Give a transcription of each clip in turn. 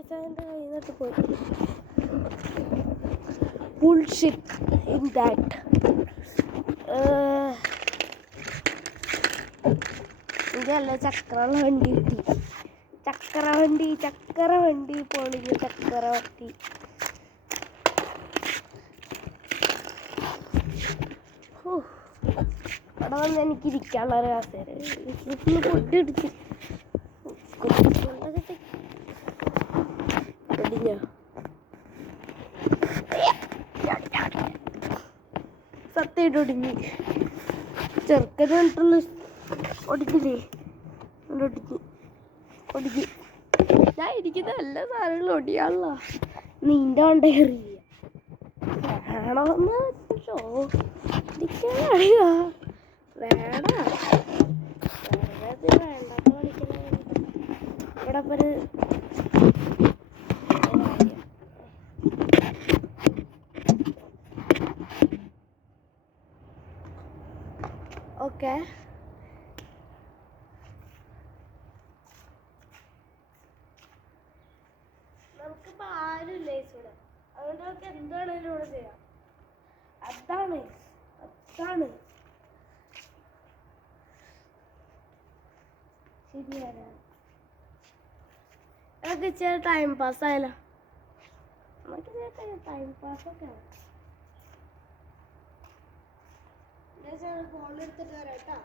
Guys എൻ്റെ കയ്യിൽ നിന്നിട്ട് പോയി. Bullshit in that. എനിക്കല്ല ചക്രമുള്ള വണ്ടി കിട്ടി. ചക്രവണ്ടി പൊളിഞ്ഞു. ചക്രവണ്ടി അവിടെ വന്ന് എനിക്ക് ഇരിക്കാനുള്ള ഒരു അവസരം പൊട്ടിടിച്ച് ഒടിഞ്ഞോ? സത്യമായിട്ട് ഒടിഞ്ഞ്. ചെറുക്കന് കണ്ടിട്ടുള്ള ഒടിഞ്ഞില്ലേ? ഒടിഞ്ഞ് ഞാൻ ഇരിക്കുന്ന എല്ലാ സാധനങ്ങളും ഒടിയാണല്ല. നീൻ്റെ കൊണ്ട് എറിയ വേണമെന്ന് ചോദിക്കാ. വേണ്ട വേണ്ടാത്ത കളിക്കുന്ന ഇവിടെ ഇപ്പൊ ഒരു ഓക്കെ. നമുക്കിപ്പോൾ ആരുമില്ല ഇവിടെ, അതുകൊണ്ട് നമുക്ക് എന്താണെങ്കിലും ഇവിടെ ചെയ്യാം. അതാണ് ശരിയാണ്. നമുക്ക് ഇച്ചിരി ടൈം പാസ് ആയാലോ? നമുക്ക് ടൈം പാസ്സൊക്കെ ആണ്. ഫോൺ എടുത്തിട്ട് വരാം കേട്ടോ.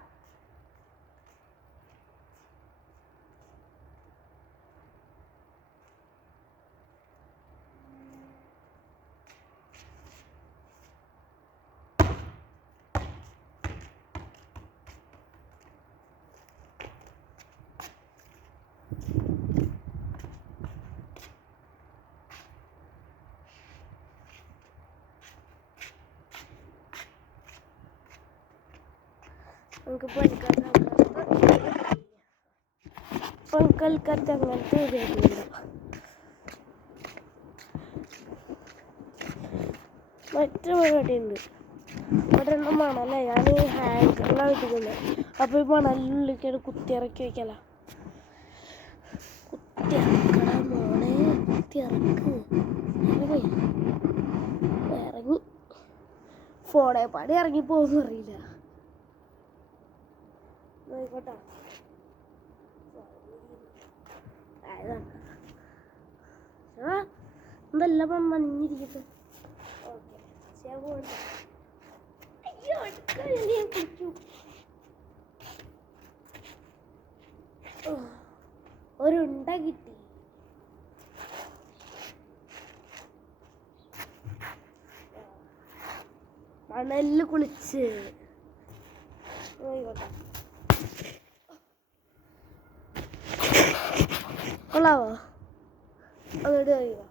നമുക്ക് പൽക്കാലത്ത് അങ്ങനത്തെ വരില്ല. മറ്റു പരിപാടിയുണ്ട്. ഒരെണ്ണം മണല്ലേ, ഞാൻ ഹാങ്കറിലാണ് ഇരിക്കുന്നത്. അപ്പോൾ ഈ മണലിനുള്ളിലേക്കാണ് കുത്തിയിറക്കി വയ്ക്കല. കുത്തിയിറക്കട മോളെ, കുത്തിയിറക്ക്. ഇറങ്ങി ഫോണെ പാടി ഇറങ്ങിപ്പോകുമെന്ന് അറിയില്ല. നോക്കോട്ടെ, എന്തെല്ലാം മഞ്ഞിരിക്കട്ടെ. ഓക്കെ, കുടിച്ചു. ഒരുണ്ട കിട്ടി. മണലിൽ കുളിച്ച് നോക്കോട്ടെ. കൊള്ളാവോ? അങ്ങോട്ട് കഴിയുക.